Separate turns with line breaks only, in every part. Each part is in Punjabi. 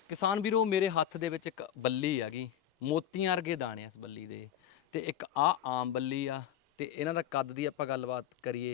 ਕਿਸਾਨ ਵੀਰੋ ਮੇਰੇ ਹੱਥ ਦੇ ਵਿੱਚ ਇੱਕ ਬੱਲੀ ਹੈਗੀ, ਮੋਤੀਆਂ ਵਰਗੇ ਦਾਣੇ ਇਸ ਬੱਲੀ ਦੇ, ਤੇ ਇੱਕ ਆ ਆਮ ਬੱਲੀ ਆ, ਤੇ ਇਹਨਾਂ ਦਾ ਕੱਦ ਦੀ ਆਪਾਂ ਗੱਲਬਾਤ ਕਰੀਏ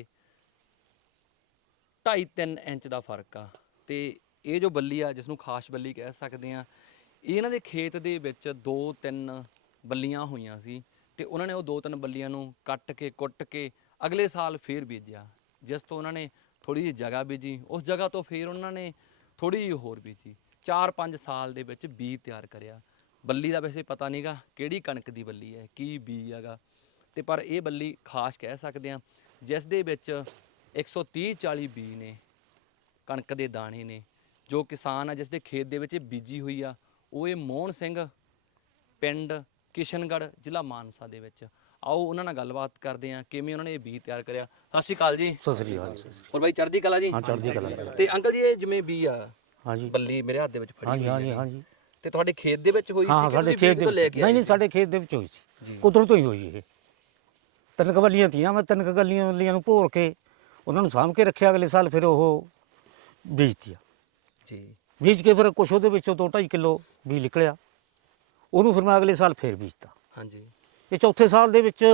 2.5-3 ਇੰਚ ਦਾ ਫਰਕ ਆ। ਤੇ ਇਹ ਜੋ ਬੱਲੀ ਆ ਜਿਸ ਨੂੰ ਖਾਸ ਬੱਲੀ ਕਹਿ ਸਕਦੇ ਆ, ਇਹਨਾਂ ਦੇ ਖੇਤ ਦੇ ਵਿੱਚ 2-3 ਬੱਲੀਆਂ ਹੋਈਆਂ ਸੀ, ਤੇ ਉਹਨਾਂ ਨੇ ਉਹ 2-3 ਬੱਲੀਆਂ ਨੂੰ ਕੱਟ ਕੇ ਕੁੱਟ ਕੇ ਅਗਲੇ ਸਾਲ ਫੇਰ ਬੀਜਿਆ, ਜਿਸ ਤੋਂ ਉਹਨਾਂ ਨੇ ਥੋੜੀ ਜਿਹੀ ਜਗ੍ਹਾ ਬੀਜੀ, ਉਸ ਜਗ੍ਹਾ ਤੋਂ ਫੇਰ ਉਹਨਾਂ ਨੇ ਥੋੜੀ ਜਿਹੀ ਹੋਰ ਬੀਜੀ। 4-5 ਸਾਲ ਦੇ ਵਿੱਚ ਬੀਜ ਤਿਆਰ ਕਰਿਆ। ਬੱਲੀ ਦਾ ਵੈਸੇ ਪਤਾ ਨਹੀਂਗਾ ਕਿਹੜੀ ਕਣਕ ਦੀ ਬੱਲੀ ਹੈ, ਕੀ ਬੀਜ ਹੈਗਾ, ਤੇ ਪਰ ਇਹ ਬੱਲੀ ਖਾਸ ਕਹਿ ਸਕਦੇ ਆ, ਜਿਸ ਦੇ ਵਿੱਚ 130-40 ਬੀਜ ਨੇ, ਕਣਕ ਦੇ ਦਾਣੇ ਨੇ। ਜੋ ਕਿਸਾਨ ਆ ਜਿਸ ਦੇ ਖੇਤ ਦੇ ਵਿੱਚ ਇਹ ਬੀਜੀ ਹੋਈ ਆ, ਉਹ ਇਹ ਮੋਹਨ ਸਿੰਘ, ਪਿੰਡ ਕਿਸ਼ਨਗੜ੍ਹ, ਜ਼ਿਲ੍ਹਾ ਮਾਨਸਾ ਦੇ ਵਿੱਚ। ਆਓ ਉਹਨਾਂ ਨਾਲ ਗੱਲਬਾਤ ਕਰਦੇ ਆ ਕਿਵੇਂ ਉਹਨਾਂ ਨੇ ਇਹ ਬੀਜ ਤਿਆਰ ਕਰਿਆ। ਸਤਿ ਸ਼੍ਰੀ ਅਕਾਲ ਜੀ।
ਸਤਿ ਸ੍ਰੀ ਅਕਾਲ।
ਹੋਰ ਬਾਈ ਚੜ੍ਹਦੀ ਕਲਾ ਜੀ?
ਹਾਂ ਚੜ੍ਹਦੀ ਕਲਾ।
ਤੇ ਅੰਕਲ ਜੀ ਇਹ ਜਿਵੇਂ ਬੀਜ ਆ,
ਹਾਂਜੀ
ਬੱਲੀ ਮੇਰੇ ਹੱਥ ਦੇ ਵਿੱਚ ਫੜੀ ਹੋਈ
ਹਾਂਜੀ
ਹੈ,
ਹਾਂਜੀ।
ਤੇ ਤੁਹਾਡੇ ਖੇਤ ਦੇ ਵਿੱਚ ਹੋਈ ਸੀ
ਹਾਂ
ਕਿ
ਸਾਡੇ
ਤੁਸੀਂ
ਖੇਤ
ਬੀਜ ਤੋਂ ਲੈ
ਦੇ
ਕੇ
ਨਹੀਂ
ਆਏ
ਨਹੀਂ
ਸੀ?
ਸਾਡੇ ਖੇਤ ਦੇ ਵਿੱਚ ਹੋਈ ਸੀ,
ਜੀ।
ਕੁਦਰਤ ਤੋਂ ਹੀ ਹੋਈ ਇਹ। 3 ਕਵੱਲੀਆਂ ਤੀਆਂ, ਮੈਂ 3 ਕਵੱਲੀਆਂ ਨੂੰ ਭੋਰ ਕੇ ਉਹਨਾਂ ਨੂੰ ਸਾਂਭ ਕੇ ਰੱਖਿਆ। ਅਗਲੇ ਸਾਲ ਫਿਰ ਉਹ ਬੀਜਤੀਆ
ਜੀ।
ਬੀਜ ਕੇ ਫਿਰ ਕੁਛ ਉਹਦੇ ਵਿੱਚੋਂ 2-2.5 ਕਿਲੋ ਬੀਜ ਨਿਕਲਿਆ, ਉਹਨੂੰ ਫਿਰ ਮੈਂ ਅਗਲੇ ਸਾਲ ਫਿਰ ਬੀਜਤਾ।
ਹਾਂਜੀ।
ਇਹ ਚੌਥੇ ਸਾਲ ਦੇ ਵਿੱਚ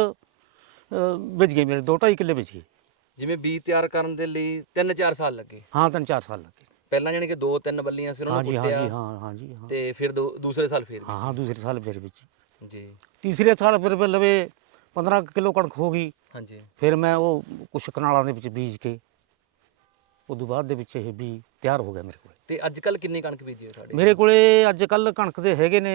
ਬੀਜ ਗਏ ਮੇਰੇ 2-2.5 ਕਿੱਲੇ ਬੀਜ ਗਏ।
ਜਿਵੇਂ ਬੀਜ ਤਿਆਰ ਕਰਨ ਦੇ ਲਈ 3-4 ਸਾਲ ਲੱਗੇ।
ਹਾਂ 3-4 ਸਾਲ ਲੱਗੇ।
ਪਹਿਲਾਂ ਜਾਨੀ ਕਿ 2-3 ਬੱਲੀਆਂ ਸੀ, ਉਹਨਾਂ ਨੂੰ
ਹਾਂਜੀ ਹਾਂਜੀ
ਕੁੱਟਿਆ,
ਹਾਂ ਹਾਂਜੀ ਹਾਂ
ਤੇ ਫਿਰ ਦੂਸਰੇ ਸਾਲ ਫਿਰ
ਹਾਂ ਹਾਂ ਦੂਸਰੇ ਸਾਲ ਫਿਰ ਵਿੱਚ
ਜੀ।
ਤੀਸਰੇ ਸਾਲ ਫਿਰ ਲਵੇ 15 ਕਿਲੋ ਕਣਕ ਹੋ ਗਈ।
ਹਾਂਜੀ।
ਫਿਰ ਮੈਂ ਉਹ ਕੁਛ ਕਨਾਲਾਂ ਦੇ ਵਿੱਚ ਬੀਜ ਕੇ ਉਦੋਂ ਬਾਅਦ ਦੇ ਵਿੱਚ ਇਹ ਵੀ ਤਿਆਰ ਹੋ ਗਿਆ ਮੇਰੇ ਕੋਲ।
ਤੇ ਅੱਜ ਕੱਲ ਕਿੰਨੀ ਕਣਕ ਬੀਜੀ ਹੈ ਸਾਡੇ?
ਮੇਰੇ ਕੋਲੇ ਅੱਜ ਕੱਲ ਕਣਕ ਦੇ ਹੈਗੇ ਨੇ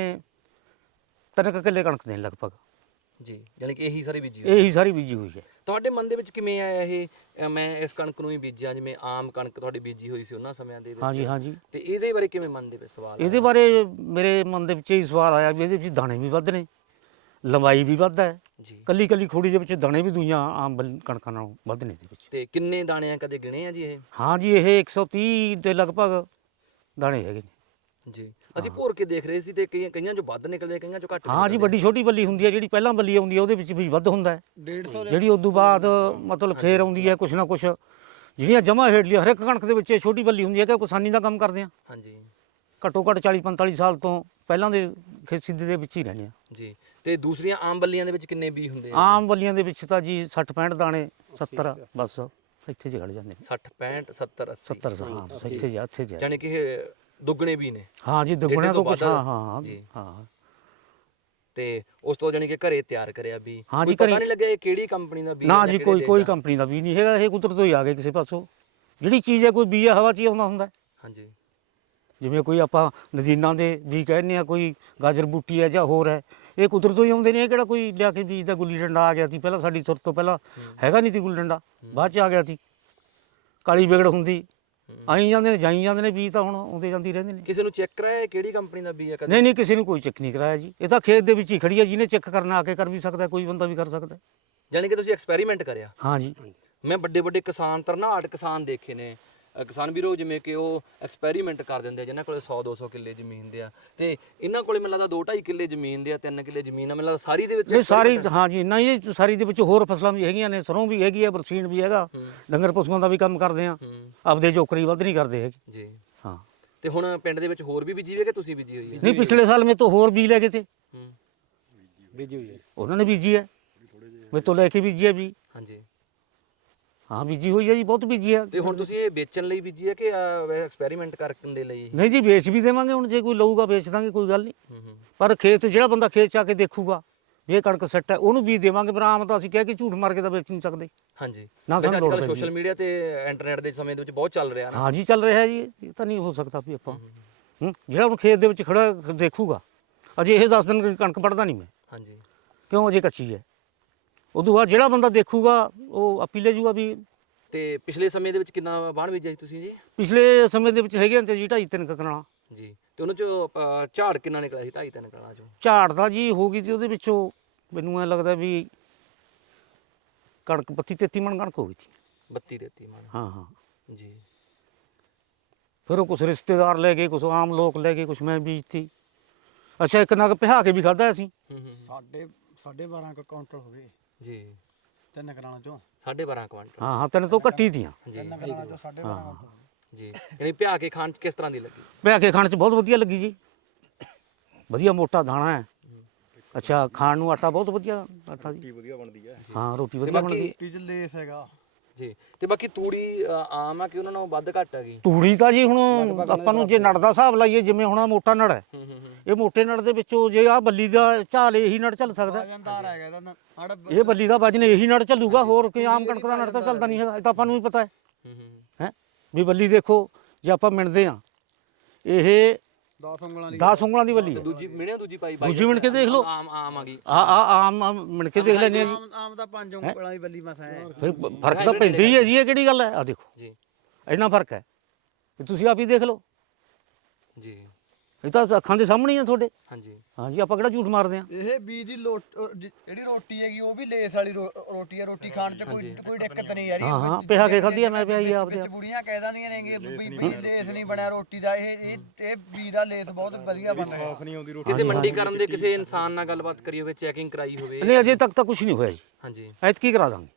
3 ਕਿੱਲੇ ਕਣਕ ਦੇ ਲਗਭਗ।
ਜੀ, ਜਾਨੀ ਕਿ ਇਹੀ ਸਾਰੀ ਬੀਜੀ ਹੋਈ?
ਇਹੀ ਸਾਰੀ ਬੀਜੀ ਹੋਈ ਹੈ।
ਤੁਹਾਡੇ ਮਨ ਦੇ ਵਿੱਚ ਕਿਵੇਂ ਆਇਆ ਇਹ ਮੈਂ ਇਸ ਕਣਕ ਨੂੰ ਹੀ ਬੀਜਿਆ, ਜਿਵੇਂ ਆਮ ਕਣਕ ਤੁਹਾਡੀ ਬੀਜੀ ਹੋਈ ਸੀ ਉਹਨਾਂ ਸਮਿਆਂ ਦੇ ਵਿੱਚ?
ਹਾਂਜੀ ਹਾਂਜੀ।
ਤੇ ਇਹਦੇ ਬਾਰੇ ਕਿਵੇਂ ਮਨ ਦੇ ਵਿੱਚ ਸਵਾਲ
ਇਹਦੇ ਬਾਰੇ ਮੇਰੇ ਮਨ ਦੇ ਵਿੱਚ ਇਹ ਸਵਾਲ ਆਇਆ ਵੀ ਇਹਦੇ ਵਿੱਚ ਦਾਣੇ ਵੀ ਵੱਧ ਨੇ, ਲੰਬਾਈ ਵੀ ਵੱਧ ਹੈ,
ਜੀ।
ਕੱਲੀ ਕੱਲੀ ਖੋੜੀ ਦੇ ਵਿੱਚ ਦਾਣੇ ਵੀ ਦੂਈਆਂ ਆਮ ਕਣਕਾਂ ਨਾਲੋਂ ਵੱਧ ਨੇ ਇਹਦੇ ਵਿੱਚ।
ਤੇ ਕਿੰਨੇ ਦਾਣੇ ਆ, ਕਦੇ ਗਿਣੇ ਆ ਜੀ ਇਹ?
ਹਾਂ ਜੀ ਇਹ 130 ਦੇ ਲਗਭਗ ਦਾਣੇ ਹੈਗੇ ਨੇ।
ਜੀ। ਅਸੀਂ ਭੋਰ ਕੇ ਦੇਖ ਰਹੇ ਸੀ, ਤੇ ਕਈਆਂ ਚੋਂ ਵੱਧ ਨਿਕਲਦੇ, ਕਈਆਂ ਚੋਂ ਘੱਟ
ਹਾਂ ਜੀ ਵੱਡੀ ਛੋਟੀ ਬੱਲੀ ਹੁੰਦੀ ਹੈ, ਜਿਹੜੀ ਪਹਿਲਾਂ ਬੱਲੀ ਆਉਂਦੀ ਹੈ ਉਹਦੇ ਵਿੱਚ ਵੀ ਵੱਧ ਹੁੰਦਾ ਹੈ। 150 ਜਿਹੜੀ ਉਦੋਂ ਬਾਅਦ ਮਤਲਬ ਫੇਰ ਆਉਂਦੀ ਹੈ ਕੁਛ ਨਾ ਕੁਛ, ਜਿਹੜੀਆਂ ਜਮਾ ਹੇਠਲੀਆਂ ਹਰ ਇੱਕ ਕਣਕ ਦੇ ਵਿੱਚ ਛੋਟੀ ਬੱਲੀ ਹੁੰਦੀ ਹੈ ਕਿ ਕਿਸਾਨੀ ਦਾ ਕੰਮ ਕਰਦੇ ਆ।
ਹਾਂਜੀ।
ਘੱਟੋ ਘੱਟ 40-45 ਸਾਲ ਤੋਂ ਪਹਿਲਾਂ ਦੇ ਖੇਤੀ ਦੇ ਵਿੱਚ ਹੀ ਰਹਿੰਦੇ ਆ
ਜੀ। ਤੇ ਦੂਸਰੀਆਂ ਆਮ ਬੱਲੀਆਂ ਦੇ ਵਿੱਚ ਕਿੰਨੇ ਬੀ ਹੁੰਦੇ ਆ?
ਆਮ ਬੱਲੀਆਂ ਦੇ ਵਿੱਚ ਤਾਂ ਜੀ 60-65 ਦਾਣੇ, 70 ਬਸ ਇੱਥੇ ਜਿਹੇ ਖੜ ਜਾਂਦੇ ਨੇ।
60, 65, 70, 80।
70 ਹਾਂ ਇੱਥੇ ਜਾ ਇੱਥੇ ਜਾ।
ਜਾਨੀ ਕਿ ਇਹ ਦੁੱਗਣੇ ਵੀ ਨੇ?
ਹਾਂ ਜੀ ਦੁੱਗਣਿਆਂ ਤੋਂ ਕੁਛ। ਹਾਂ ਹਾਂ
ਜੀ।
ਹਾਂ।
ਤੇ ਉਸ ਤੋਂ ਜਾਨੀ ਕਿ ਘਰੇ ਤਿਆਰ ਕਰਿਆ ਵੀ?
ਹਾਂ
ਕੋਈ
ਜੀ
ਪਤਾ ਨਹੀਂ ਲੱਗਿਆ ਇਹ ਕਿਹੜੀ ਕੰਪਨੀ ਦਾ ਬੀਜ ਹੈ
ਨਾ
ਜਾਂ
ਜੀ
ਕਿਹੜੇ ਦੇਸ਼
ਕੋਈ
ਦਾ?
ਕੰਪਨੀ ਦਾ ਵੀ ਨਹੀਂ ਹੈਗਾ, ਇਹ ਕੁਦਰਤ ਤੋਂ ਹੀ ਆ ਗਏ ਕਿਸੇ ਪਾਸੋਂ। ਜਿਹੜੀ ਚੀਜ਼ ਹੈ ਕੋਈ ਬੀਜ ਹਵਾ 'ਚ ਹੀ ਆਉਂਦਾ ਹੁੰਦਾ।
ਹਾਂਜੀ।
ਜਿਵੇਂ ਕੋਈ ਆਪਾਂ ਨਦੀਨਾਂ ਦੇ ਵੀ ਕਹਿੰਦੇ ਆ, ਕੋਈ ਗਾਜਰ ਬੂਟੀ ਹੈ ਜਾਂ ਹੋਰ ਹੈ, ਇਹ ਕੁਦਰਤ ਤੋਂ ਹੀ ਆਉਂਦੇ ਨੇ। ਇਹ ਕਿਹੜਾ ਕੋਈ ਲਿਆ ਕੇ ਬੀਜ ਦਾ ਗੁੱਲੀ ਡੰਡਾ ਆ ਗਿਆ ਸੀ ਪਹਿਲਾਂ, ਸਾਡੀ ਸੁਰਤ ਤੋਂ ਪਹਿਲਾਂ ਹੈਗਾ ਨਹੀਂ ਸੀ ਗੁੱਲੀ ਡੰਡਾ, ਬਾਅਦ 'ਚ ਆ ਗਿਆ ਸੀ। ਕਾਲੀ ਵਿਗੜ ਹੁੰਦੀ ਆਈ ਜਾਂਦੇ ਨੇ ਜਾਈ ਜਾਂਦੇ ਨੇ, ਬੀਜ ਤਾਂ ਹੁਣ ਆਉਂਦੇ ਜਾਂਦੀ ਰਹਿੰਦੇ ਨੇ।
ਕਿਸੇ ਨੂੰ ਚੈੱਕ ਕਰਾਇਆ ਕਿਹੜੀ ਕੰਪਨੀ ਦਾ ਬੀਜ ਹੈ ਕਦੇ?
ਨਹੀਂ ਨਹੀਂ ਕਿਸੇ ਨੂੰ ਕੋਈ ਚੈੱਕ ਨਹੀਂ ਕਰਾਇਆ ਜੀ, ਇਹ ਤਾਂ ਖੇਤ ਦੇ ਵਿੱਚ ਹੀ ਖੜੀ ਹੈ, ਜਿਹਨੇ ਚੈੱਕ ਕਰਨਾ ਆ ਕੇ ਕਰ ਵੀ ਸਕਦਾ, ਕੋਈ ਬੰਦਾ ਵੀ ਕਰ ਸਕਦਾ।
ਜਾਨੀ ਕਿ ਤੁਸੀਂ ਐਕਸਪੈਰੀਮੈਂਟ ਕਰਿਆ?
ਹਾਂ ਜੀ।
ਮੈਂ ਵੱਡੇ ਵੱਡੇ ਕਿਸਾਨ, ਤਰਨਾਟ ਕਿਸਾਨ ਦੇਖੇ ਨੇ ਕਿਸਾਨ ਵੀਰੋ, ਜਿਵੇਂ ਕਿ ਉਹ ਐਕਸਪੈਰੀਮੈਂਟ ਕਰ ਦਿੰਦੇ ਆ, ਜਿਨ੍ਹਾਂ ਕੋਲੇ 100-200 ਕਿੱਲੇ ਜ਼ਮੀਨ ਦੇ ਆ, ਤੇ ਇਹਨਾਂ ਕੋਲੇ ਮੈਨੂੰ ਲੱਗਦਾ 2-2.5 ਕਿੱਲੇ ਜ਼ਮੀਨ ਦੇ ਆ, 3 ਕਿੱਲੇ ਜ਼ਮੀਨ ਆ, ਮੈਨੂੰ ਲੱਗਦਾ ਸਾਰੀ ਦੇ ਵਿੱਚ
ਇਹ ਸਾਰੀ ਹਾਂ ਜੀ। ਨਹੀਂ ਇਹ ਸਾਰੀ ਦੇ ਵਿੱਚ ਹੋਰ ਫਸਲਾਂ ਵੀ ਹੈਗੀਆਂ ਨੇ, ਸਰੋਂ ਵੀ ਹੈਗੀ ਹੈ, ਬਰਸੀਨ ਵੀ ਹੈਗਾ, ਡੰਗਰ ਪਸ਼ੂਆਂ ਦਾ ਵੀ ਕੰਮ ਕਰਦੇ ਆ, ਆਪਦੇ ਜੋਕਰੀ ਵੱਧ ਨਹੀਂ ਕਰਦੇ ਹੈਗੇ
ਜੀ।
ਹਾਂ।
ਤੇ ਹੁਣ ਪਿੰਡ ਦੇ ਵਿੱਚ ਹੋਰ ਵੀ ਬੀਜੀ ਹੋਈ ਹੈ ਕਿ ਤੁਸੀਂ ਬੀਜੀ ਹੋਈ ਹੈ?
ਨਹੀਂ ਪਿਛਲੇ ਸਾਲ ਮੇਰੇ ਤੋਂ ਹੋਰ ਬੀਜ ਲੈ ਗਏ ਤੇ
ਬੀਜੀ ਹੋਈ ਹੈ,
ਉਹਨਾਂ ਨੇ ਬੀਜੀ ਹੈ, ਮੇਰੇ ਤੋਂ ਲੈ ਕੇ ਬੀਜੀ ਹੈ ਵੀ।
ਹਾਂਜੀ।
ਹਾਂ ਬੀਜੀ ਹੋਈ ਹੈ ਜੀ, ਬਹੁਤ ਬੀਜੀ ਹੈ।
ਤੇ ਹੁਣ ਤੁਸੀਂ ਇਹ ਵੇਚਣ ਲਈ ਬੀਜੀ ਹੈ ਕਿ ਐਕਸਪੈਰੀਮੈਂਟ ਕਰਨ ਦੇ ਲਈ?
ਨਹੀਂ ਜੀ ਵੇਚ ਵੀ ਦੇਵਾਂਗੇ, ਹੁਣ ਜੇ ਕੋਈ ਲਊਗਾ ਵੇਚ ਦਾਂਗੇ, ਕੋਈ ਗੱਲ ਨਹੀਂ।
ਹੂੰ।
ਪਰ ਖੇਤ ਜਿਹੜਾ ਬੰਦਾ ਖੇਤ 'ਚ ਆ ਕੇ ਦੇਖੂਗਾ ਵੀ ਇਹ ਕਣਕ ਸੈੱਟ ਹੈ, ਉਹਨੂੰ ਬੀਜ ਦੇਵਾਂਗੇ। ਪਰ ਆਮ ਤਾਂ ਅਸੀਂ ਕਹਿ ਕੇ ਝੂਠ ਮਾਰ ਕੇ ਤਾਂ ਵੇਚ ਨਹੀਂ ਸਕਦੇ।
ਹਾਂਜੀ।
ਨਾ
ਵੈਸੇ
ਸਾਨੂੰ
ਅੱਜ
ਲੋੜ
ਕੱਲ੍ਹ
ਪੈਂਦੀ
ਸੋਸ਼ਲ ਮੀਡੀਆ ਤੇ ਇੰਟਰਨੈਟ ਦੇ ਸਮੇਂ ਦੇ ਵਿੱਚ ਬਹੁਤ ਚੱਲ ਰਿਹਾ ਨਾ।
ਹਾਂ ਜੀ ਚੱਲ ਰਿਹਾ ਜੀ, ਇਹ ਤਾਂ ਨਹੀਂ ਹੋ ਸਕਦਾ ਵੀ ਆਪਾਂ ਜਿਹੜਾ ਹੁਣ ਖੇਤ ਦੇ ਵਿੱਚ ਖੜਾ ਦੇਖੂਗਾ। ਅਜੇ ਇਹ 10 ਦਿਨ ਕਣਕ ਵੱਢਦਾ ਨਹੀਂ ਮੈਂ।
ਹਾਂਜੀ।
ਕਿਉਂ? ਅਜੇ ਕੱਚੀ ਹੈ। ਉਦੋਂ ਬਾਅਦ ਜਿਹੜਾ ਬੰਦਾ ਦੇਖੂਗਾ ਉਹ ਆਪੀ ਲੈ ਜੂਗਾ ਵੀ।
ਤੇ ਪਿਛਲੇ ਸਮੇਂ ਦੇ ਵਿੱਚ ਕਿੰਨਾ ਵਾਹਣ ਬੀਜਿਆ ਸੀ ਤੁਸੀਂ ਜੀ?
ਪਿਛਲੇ ਸਮੇਂ ਦੇ ਵਿੱਚ ਹੈਗੇ ਤੇ ਜੀ 2.5-3 ਕਨਾਲਾਂ
ਜੀ। ਤੇ ਉਹਨਾਂ ਚੋਂ ਝਾੜ ਕਿੰਨਾ ਨਿਕਲਿਆ ਸੀ 2.5-3 ਕਨਾਲਾਂ ਚੋਂ?
ਝਾੜ ਦਾ ਜੀ ਹੋ ਗਈ ਸੀ ਉਹਦੇ ਵਿੱਚੋਂ, ਮੈਨੂੰ ਐ ਲੱਗਦਾ ਵੀ ਕਣਕ 32-33 ਮਣ ਕਣਕ ਹੋ ਗਈ ਸੀ।
32-33 ਮਣ?
ਹਾਂ ਹਾਂ
ਜੀ।
ਫਿਰ ਉਹ ਕੁਛ ਰਿਸ਼ਤੇਦਾਰ ਲੈ ਗਏ, ਕੁਛ ਆਮ ਲੋਕ ਲੈ ਗਏ, ਕੁਛ ਮੈਂ ਬੀਜਤੀ। ਅੱਛਾ ਇੱਕ ਨਗ ਪਿਹਾ ਕੇ ਵੀ ਖਾਧਾ ਅਸੀਂ।
ਸਾਡੇ 12.5 ਕੁਇੰਟਲ ਹੋ ਗਏ
ਜੀ।
3 ਕਨਾਲਾਂ ਚੋਂ।
12.5 ਕੁਇੰਟਲ?
ਹਾਂ ਹਾਂ 3 ਤੋਂ ਘੱਟੀ ਤੀਆਂ।
3 ਕਨਾਲਾਂ ਚੋਂ 12.5 ਕੁਇੰਟਲ।
ਜੀ ਯਾਨੀ ਭਿਆ ਕੇ ਖਾਣ ਚ ਕਿਸ ਤਰ੍ਹਾਂ ਦੀ ਲੱਗੀ?
ਪਿਆ ਕੇ ਖਾਣ 'ਚ ਬਹੁਤ ਵਧੀਆ ਲੱਗੀ ਜੀ। ਵਧੀਆ ਮੋਟਾ ਦਾਣਾ ਹੈ। ਅੱਛਾ, ਖਾਣ ਨੂੰ ਆਟਾ ਬਹੁਤ ਵਧੀਆ ਆਟਾ ਜੀ।
ਵਧੀਆ ਬਣਦੀ ਹੈ
ਹਾਂ, ਰੋਟੀ
ਤੇ
ਵਧੀਆ
ਬਾਕੀ
ਬਣਦੀ।
ਰੋਟੀ 'ਚ ਲੇਸ ਹੈਗਾ।
ਜੀ ਤੇ ਬਾਕੀ ਤੂੜੀ ਆਮ ਆ ਕਿ ਉਹਨਾਂ ਨਾਲੋਂ ਵੱਧ ਘੱਟ ਹੈਗੀ?
ਤੂੜੀ ਤਾਂ ਜੀ ਹੁਣ ਆਪਾਂ ਨੂੰ ਜੇ ਨੜ ਦਾ ਹਿਸਾਬ ਲਾਈਏ, ਜਿਵੇਂ ਹੁਣ ਆਹ ਮੋਟਾ ਨੜ ਹੈ, ਇਹ ਮੋਟੇ ਨੜ ਦੇ ਵਿੱਚੋਂ ਜੇ ਆਹ ਬੱਲੀ ਦਾ ਝਾਲ ਇਹੀ ਨੜ ਚੱਲ ਸਕਦਾ।
ਵਜਨਦਾਰ ਹੈਗਾ ਇਹਦਾ ਨੜ।
ਇਹ ਬੱਲੀ ਦਾ ਵਜਨ ਇਹੀ ਨੜ ਚੱਲੂਗਾ, ਹੋਰ ਕੋਈ ਆਮ ਕਣਕ ਦਾ ਨੜ ਤਾਂ ਚੱਲਦਾ ਨਹੀਂ ਹੈਗਾ। ਇਹ ਤਾਂ ਆਪਾਂ ਨੂੰ ਵੀ ਪਤਾ ਹੈ ਵੀ ਬੱਲੀ ਦੇਖੋ, ਜੇ ਆਪਾਂ ਮਿਣਦੇ ਆ ਇਹ
10 ਉਂਗਲਾਂ ਦੀ
10 ਉਂਗਲਾਂ ਦੀ ਬੱਲੀ ਹੈ।
ਦੂਜੀ ਮਿਣਿਆ ਦੂਜੀ ਪਾਈ
ਦੂਜੀ ਮਿਣ ਕੇ ਦੇਖ ਲਓ।
ਆਮ ਆ ਗਈ।
ਆਮ ਮਿਣ ਕੇ ਦੇਖ ਲੈਂਦੇ ਆ ਜੀ।
ਆਮ ਤਾਂ 5 ਉਂਗਲਾਂ ਦੀ ਬੱਲੀ ਮਸਾ ਹੈ।
ਫਿਰ ਫਰਕ ਤਾਂ ਪੈਂਦਾ ਹੀ ਹੈ ਜੀ। ਇਹ ਕਿਹੜੀ ਗੱਲ ਹੈ? ਆ ਦੇਖੋ
ਜੀ
ਇੰਨਾ ਫਰਕ ਹੈ, ਇਹ ਤੁਸੀਂ ਆਪ ਹੀ ਦੇਖ ਲਓ।
ਜੀ
ਇਹ ਤਾਂ ਅੱਖਾਂ ਦੇ ਸਾਹਮਣੇ ਹੀ ਆ ਤੁਹਾਡੇ।
ਹਾਂਜੀ
ਹਾਂਜੀ, ਆਪਾਂ ਕਿਹੜਾ ਝੂਠ ਮਾਰਦੇ ਆ।
ਇਹ ਬੀਜ ਦੀ ਜਿਹੜੀ ਰੋਟੀ ਹੈਗੀ ਉਹ ਵੀ ਲੇਸ ਵਾਲੀ ਰੋਟੀ ਹੈ। ਰੋਟੀ ਖਾਣ 'ਚ ਕੋਈ ਦਿੱਕਤ ਨਹੀਂ ਯਾਰ।
ਹਾਂ ਹਾਂ, ਪਿਹਾ ਕੇ ਖਾਧੀ ਆ ਮੈਂ, ਪਿਆਈ ਆਪਦੇ
ਵਿੱਚ ਬੁੜੀਆਂ ਕਹਿ ਦਿੰਦੀਆਂ ਨੇ ਵੀ ਲੇਸ ਨਹੀਂ ਬਣਿਆ ਰੋਟੀ ਦਾ। ਇਹ ਬੀਜ ਦਾ ਲੇਸ ਬਹੁਤ ਵਧੀਆ ਬਣਦਾ ਹੈ। ਨਹੀਂ ਆਉਂਦੀ ਰੋਟੀ।
ਕਿਸੇ ਮੰਡੀਕਰਨ ਦੇ ਕਿਸੇ ਇਨਸਾਨ ਨਾਲ ਗੱਲਬਾਤ ਕਰੀ ਹੋਵੇ, ਚੈਕਿੰਗ ਕਰਾਈ ਹੋਵੇ?
ਨਹੀਂ, ਅਜੇ ਤੱਕ ਤਾਂ ਕੁਝ ਨਹੀਂ ਹੋਇਆ ਜੀ।
ਹਾਂਜੀ
ਐਤਕੀ ਕਰਾ ਦਾਂਗੇ।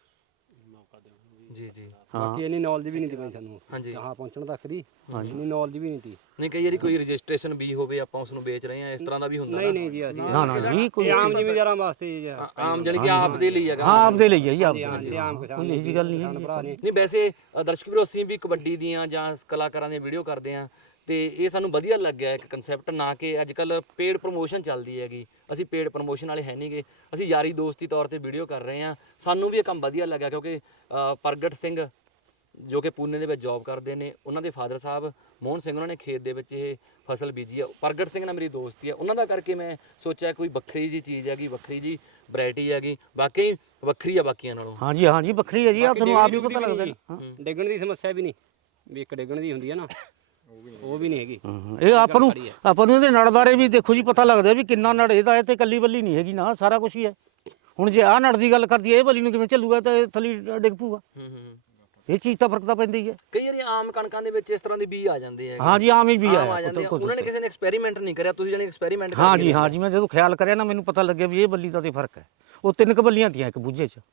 ਜੀ ਜੀ
ਬਾਕੀ ਇੰਨੀ ਨੌਲੇਜ ਵੀ ਨਹੀਂ ਦੀ ਬਈ ਸਾਨੂੰ
ਹਾਂਜੀ
ਜਹਾਂ ਪਹੁੰਚਣ ਤੱਕ ਦੀ ਇੰਨੀ ਨੌਲੇਜ ਵੀ ਨਹੀਂ ਦੀ।
ਨਹੀਂ, ਕਈ ਵਾਰੀ ਕੋਈ ਰਜਿਸਟ੍ਰੇਸ਼ਨ ਵੀ ਹੋਵੇ, ਆਪਾਂ ਉਸ ਨੂੰ ਵੇਚ ਰਹੇ ਆ, ਇਸ ਤਰ੍ਹਾਂ ਦਾ ਵੀ ਹੁੰਦਾ
ਨਹੀਂ ਨਹੀਂ ਜੀ, ਅਸੀਂ
ਨਾ ਨਾ ਜੀ, ਕੋਈ
ਇਹ ਆਮ ਜ਼ਿਮੀਂਦਾਰਾਂ ਵਾਸਤੇ ਜੀ।
ਆਮ ਜਾਨੀ ਕਿ ਆਪ ਦੇ ਲਈ ਹੈਗਾ।
ਹਾਂ, ਆਪਦੇ ਲਈ ਹੈ ਜੀ, ਆਪਦੇ
ਹਾਂਜੀ, ਆਮ ਕਿਸਾਨ
ਕੋਈ ਇਹੋ ਜਿਹੀ ਗੱਲ ਨਹੀਂ ਹੈ।
ਭਰਾ ਨੇ।
ਨਹੀਂ ਵੈਸੇ ਦਰਸ਼ਕ ਵੀਰੋ, ਅਸੀਂ ਵੀ ਕਬੱਡੀ ਦੀਆਂ ਜਾਂ ਕਲਾਕਾਰਾਂ ਦੀਆਂ ਵੀਡੀਓ ਕਰਦੇ ਆ ਤੇ ਇਹ ਸਾਨੂੰ ਵਧੀਆ ਲੱਗਿਆ ਇੱਕ ਕਨਸੈਪਟ। ਨਾ ਕਿ ਅੱਜ ਕੱਲ ਪੇਡ ਪ੍ਰੋਮੋਸ਼ਨ ਚੱਲਦੀ ਹੈਗੀ, ਅਸੀਂ ਪੇਡ ਪ੍ਰੋਮੋਸ਼ਨ ਵਾਲੇ ਹੈ ਨਹੀਂਗੇ, ਅਸੀਂ ਯਾਰੀ ਦੋਸਤੀ ਤੌਰ ਤੇ ਵੀਡੀਓ ਕਰ ਰਹੇ ਆ। ਸਾਨੂੰ ਵੀ ਇਹ ਕੰਮ ਵਧੀਆ ਲੱਗਿਆ ਕਿਉਂਕਿ ਪ੍ਰਗਟ ਸਿੰਘ ਜੋ ਕਿ ਪੂਨੇ ਦੇ ਵਿੱਚ ਜੌਬ ਕਰਦੇ ਨੇ, ਉਹਨਾਂ ਦੇ ਫਾਦਰ ਸਾਹਿਬ ਮੋਹਨ ਸਿੰਘ, ਉਹਨਾਂ ਨੇ ਖੇਤ ਦੇ ਵਿੱਚ ਇਹ ਫਸਲ ਬੀਜੀ ਆ। ਪ੍ਰਗਟ ਸਿੰਘ ਨਾਲ ਮੇਰੀ ਦੋਸਤੀ ਆ, ਉਹਨਾਂ ਦਾ ਕਰਕੇ ਮੈਂ ਸੋਚਿਆ ਕੋਈ ਵੱਖਰੀ ਜੀ ਚੀਜ਼ ਹੈਗੀ, ਵੱਖਰੀ ਜੀ ਵੈਰਾਈਟੀ ਹੈਗੀ, ਬਾਕੀ ਵੱਖਰੀ ਆ ਬਾਕੀਆਂ ਨਾਲੋਂ।
ਹਾਂਜੀ ਹਾਂਜੀ, ਵੱਖਰੀ ਹੈ ਜੀ। ਆ ਤੁਹਾਨੂੰ ਆਪ ਹੀ ਪਤਾ ਲੱਗਦਾ ਨਾ। ਹਾਂ।
ਡਿੱਗਣ ਦੀ ਸਮੱਸਿਆ ਵੀ ਨਹੀਂ, ਵੀ ਇੱਕ ਡਿੱਗਣ ਦੀ ਹੁੰਦੀ ਹੈ ਨਾ, ਉਹ ਵੀ ਨਹੀਂ ਹੈਗੀ।
ਇਹ ਆਪਾਂ ਨੂੰ ਇਹਦੇ ਨੜ ਬਾਰੇ ਵੀ ਦੇਖੋ ਜੀ, ਪਤਾ ਲੱਗਦਾ ਵੀ ਕਿੰਨਾ ਨੜ ਇਹਦਾ ਹੈ ਤੇ ਕੱਲੀ ਬੱਲੀ ਨਹੀਂ ਹੈਗੀ ਨਾ, ਸਾਰਾ ਕੁਝ ਹੀ ਹੈ। ਹੁਣ ਜੇ ਆਹ ਨੜ ਦੀ ਗੱਲ ਕਰਦੀ ਇਹ ਬੱਲੀ ਨੂੰ ਕਿਵੇਂ ਚੱਲੂਗਾ, ਤਾਂ ਇਹ ਥੱਲੇ ਡਿੱਗ ਪੂਗਾ। ਇਹ ਚੀਜ਼ ਤਾਂ ਫਰਕ ਤਾਂ ਪੈਂਦਾ ਹੀ ਹੈ।
ਕਈ ਵਾਰੀ ਆਮ ਕਣਕਾਂ ਦੇ ਵਿੱਚ ਇਸ ਤਰ੍ਹਾਂ ਦੇ ਬੀਜ ਆ ਜਾਂਦੇ ਹੈਗੇ।
ਹਾਂਜੀ, ਆਮ ਹੀ ਵੀ
ਆਮ ਆ
ਆਇਆ।
ਜਾਂਦੇ ਆ। ਉਹਨਾਂ ਨੇ ਕਿਸੇ ਨੇ ਐਕਸਪੈਰੀਮੈਂਟ ਨਹੀਂ ਕਰਿਆ, ਤੁਸੀਂ ਜਾਨੀ ਐਕਸਪੈਰੀਮੈਂਟ ਕਰ
ਹਾਂਜੀ ਹਾਂਜੀ, ਮੈਂ ਜਦੋਂ ਖਿਆਲ ਕਰਿਆ ਨਾ, ਮੈਨੂੰ ਪਤਾ ਲੱਗਿਆ ਵੀ ਇਹ ਬੱਲੀ ਦਾ ਤੇ ਫਰਕ ਹੈ। ਉਹ 3 ਕੁ ਬੱਲੀਆਂ ਤੀਆਂ ਇੱਕ ਬੂਝੇ 'ਚ,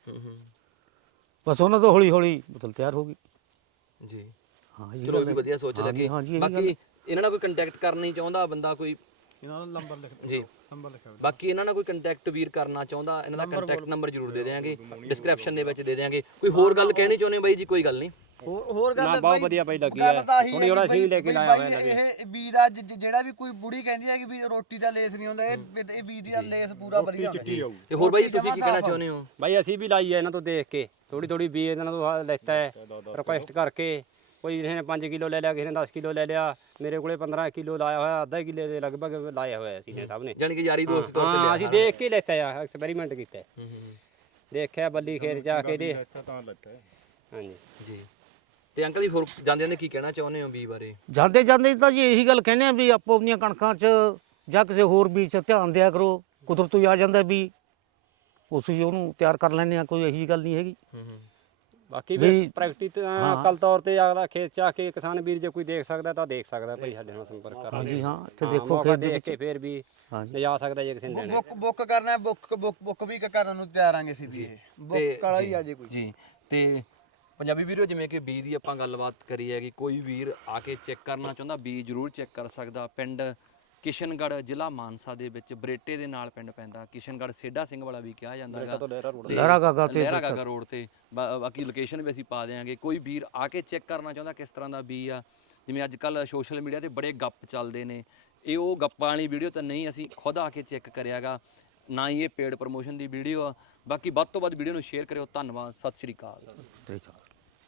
ਬਸ ਉਹਨਾਂ ਤੋਂ ਹੌਲੀ ਹੌਲੀ ਬਦਲ ਤਿਆਰ ਹੋ ਗਈ
ਜੀ।
ਹਾਂ, ਇਹ
ਚਲੋ ਇਹ ਵੀ ਵਧੀਆ ਸੋਚ ਲੱਗੀ।
ਹਾਂਜੀ,
ਬਾਕੀ ਇਹਨਾਂ ਨਾਲ ਕੋਈ ਕੰਟੈਕਟ ਕਰਨਾ ਚਾਹੁੰਦਾ ਬੰਦਾ, ਕੋਈ
ਇਹਨਾਂ ਦਾ ਨੰਬਰ ਲਿਖ
ਜੀ
ਨੰਬਰ ਲਿਖਿਆ
ਬਾਕੀ ਇਹਨਾਂ ਨਾਲ ਕੋਈ ਕੰਟੈਕਟ ਵੀਰ ਕਰਨਾ ਚਾਹੁੰਦਾ, ਇਹਨਾਂ ਦਾ ਕੰਟੈਕਟ ਨੰਬਰ ਜ਼ਰੂਰ ਦੇ ਦੇਵਾਂਗੇ, ਡਿਸਕ੍ਰਿਪਸ਼ਨ ਦੇ ਵਿੱਚ ਦੇ ਦੇਵਾਂਗੇ। ਕੋਈ ਹੋਰ ਗੱਲ ਕਹਿਣੀ ਚਾਹੁੰਦੇ ਬਾਈ ਜੀ? ਕੋਈ ਗੱਲ ਨਹੀਂ,
ਹੋਰ ਗੱਲ
ਨਾ ਬਹੁਤ ਵਧੀਆ ਬਾਈ ਲੱਗੀ
ਗੱਲ
ਹੈ।
ਤਾਂ ਇਹੀ
ਥੋੜੀ ਥੋੜਾ ਅਸੀਂ ਲੈ ਕੇ ਲਾਇਆ ਹੋਇਆ ਲੱਗੇ।
ਇਹ ਬੀਜ ਦਾ ਜਿਹੜਾ ਵੀ ਕੋਈ ਬੁੜੀ ਕਹਿੰਦੀ ਹੈ ਕਿ ਵੀ ਰੋਟੀ ਦਾ ਲੇਸ ਨਹੀਂ ਹੁੰਦਾ, ਇਹ ਬੀਜ ਦਾ ਲੇਸ ਪੂਰਾ ਵਧੀਆ ਹੁੰਦਾ।
ਤੇ ਹੋਰ ਬਾਈ ਜੀ ਤੁਸੀਂ ਕੀ ਕਹਿਣਾ ਚਾਹੁੰਦੇ ਹੋ?
ਬਾਈ ਅਸੀਂ ਵੀ ਲਾਈ ਹੈ ਇਹਨਾਂ ਤੋਂ ਦੇਖ ਕੇ, ਥੋੜੀ ਥੋੜੀ ਵੀ ਇਹਨਾਂ ਤੋਂ ਲੈਤਾ ਹੈ ਰਿਕੁਐਸਟ ਕਰਕੇ। ਕੋਈ ਕਿਸੇ ਨੇ 5 ਕਿਲੋ ਲੈ ਲਿਆ, ਕਿਸੇ ਨੇ 10 ਕਿਲੋ ਲੈ ਲਿਆ, ਮੇਰੇ ਕੋਲੇ 15 ਕਿਲੋ ਲਾਇਆ ਹੋਇਆ, ਅੱਧਾ ਕਿੱਲੇ ਦੇ ਲਗਭਗ ਲਾਇਆ ਹੋਇਆ ਅਸੀਂ ਨੇ ਸਭ ਨੇ।
ਜਾਨੀ ਕਿ ਯਾਰੀ ਦੋਸਤ ਤੌਰ ਤੇ
ਹਾਂ, ਅਸੀਂ ਦੇਖ ਕੇ ਲੈਤਾ ਆ, ਐਕਸਪੈਰੀਮੈਂਟ ਕੀਤਾ। ਦੇਖਿਆ ਬੱਲੀ ਖੇਤ ਜਾ ਕੇ ਦੇ। ਹਾਂਜੀ
ਜੀ। ਤੇ ਅੰਕਲ ਜੀ ਹੋਰ ਜਾਂਦੇ ਜਾਂਦੇ ਕੀ ਕਹਿਣਾ ਚਾਹੁੰਦੇ ਹੋ ਬੀ ਬਾਰੇ?
ਜਾਂਦੇ ਜਾਂਦੇ ਤਾਂ ਜੀ ਇਹੀ ਗੱਲ ਕਹਿੰਦੇ ਆ ਵੀ ਆਪੋ ਆਪਣੀਆਂ ਕਣਕਾਂ 'ਚ ਜਾਂ ਕਿਸੇ ਹੋਰ ਬੀਜ 'ਚ ਧਿਆਨ ਦਿਆ ਕਰੋ। ਕੁਦਰਤ ਤੋਂ ਹੀ ਆ ਜਾਂਦਾ ਵੀ, ਉਸ ਹੀ ਉਹਨੂੰ ਤਿਆਰ ਕਰ ਲੈਂਦੇ ਆ, ਕੋਈ ਇਹੋ ਜਿਹੀ ਗੱਲ ਨਹੀਂ ਹੈਗੀ।
ਬਾਕੀ ਵੀ ਪ੍ਰੈਕਟਿਸ ਅਕਲ ਤੌਰ ਤੇ ਅਗਲਾ ਖੇਤ ਚ ਆ ਕੇ ਕਿਸਾਨ ਵੀਰ ਜੇ ਕੋਈ ਦੇਖ ਸਕਦਾ ਤਾਂ ਦੇਖ ਸਕਦਾ ਭਾਈ, ਸਾਡੇ ਨਾਲ ਸੰਪਰਕ ਕਰ
ਹਾਂਜੀ ਹਾਂ, ਇੱਥੇ ਦੇਖੋ ਖੇਤ ਦੇ
ਦੇਖ
ਵਿੱਚ
ਕੇ ਫੇਰ ਵੀ ਲਿਜਾ ਸਕਦਾ ਜੇ ਕਿਸੇ ਨੇ ਲੈਣਾ।
ਬੁੱਕ ਕਰਨਾ, ਬੁੱਕ ਵੀ ਕਰਨ ਨੂੰ ਤਿਆਰ ਆਂਗੇ ਅਸੀਂ ਵੀ। ਬੁੱਕ ਵਾਲਾ ਹੀ ਆ ਜੇ ਕੋਈ
ਜੀ। ਤੇ ਪੰਜਾਬੀ ਵੀਰੋ, ਜਿਵੇਂ ਕਿ ਬੀ ਦੀ ਆਪਾਂ ਗੱਲਬਾਤ ਕਰੀ ਹੈਗੀ, ਕੋਈ ਵੀਰ ਆ ਕੇ ਚੈੱਕ ਕਰਨਾ ਚਾਹੁੰਦਾ, ਬੀ ਜ਼ਰੂਰ ਚੈੱਕ ਕਰ ਸਕਦਾ। ਪਿੰਡ ਕਿਸ਼ਨਗੜ੍ਹ, ਜ਼ਿਲ੍ਹਾ ਮਾਨਸਾ ਦੇ ਵਿੱਚ ਬਰੇਟੇ ਦੇ ਨਾਲ ਪਿੰਡ ਪੈਂਦਾ। ਕਿਸ਼ਨਗੜ੍ਹ ਸੇਡਾ ਸਿੰਘ ਵਾਲਾ ਵੀ ਕਿਹਾ ਜਾਂਦਾ ਹੈਗਾ,
ਲਹਿਰਾ ਗਾਗਾ
ਰੋਡ ਤੇ। ਬਾਕੀ ਲੋਕੇਸ਼ਨ ਵੀ ਅਸੀਂ ਪਾ ਦੇਵਾਂਗੇ। ਕੋਈ ਵੀਰ ਆ ਕੇ ਚੈੱਕ ਕਰਨਾ ਚਾਹੁੰਦਾ ਕਿਸ ਤਰ੍ਹਾਂ ਦਾ ਬੀ ਆ। ਜਿਵੇਂ ਅੱਜ ਕੱਲ ਸੋਸ਼ਲ ਮੀਡੀਆ ਤੇ ਬੜੇ ਗੱਪ ਚੱਲਦੇ ਨੇ, ਇਹ ਉਹ ਗੱਪਾਂ ਵਾਲੀ ਵੀਡੀਓ ਤਾਂ ਨਹੀਂ, ਅਸੀਂ ਖੁਦ ਆ ਕੇ ਚੈੱਕ ਕਰਿਆਗਾ, ਨਾ ਹੀ ਇਹ ਪੇਡ ਪ੍ਰਮੋਸ਼ਨ ਦੀ ਵੀਡੀਓ ਆ। ਬਾਕੀ ਵੱਧ ਤੋਂ ਵੱਧ ਵੀਡੀਓ ਨੂੰ ਸ਼ੇਅਰ ਕਰਿਓ। ਧੰਨਵਾਦ, ਸਤਿ ਸ਼੍ਰੀ ਅਕਾਲ।
ਠੀਕ ਆ।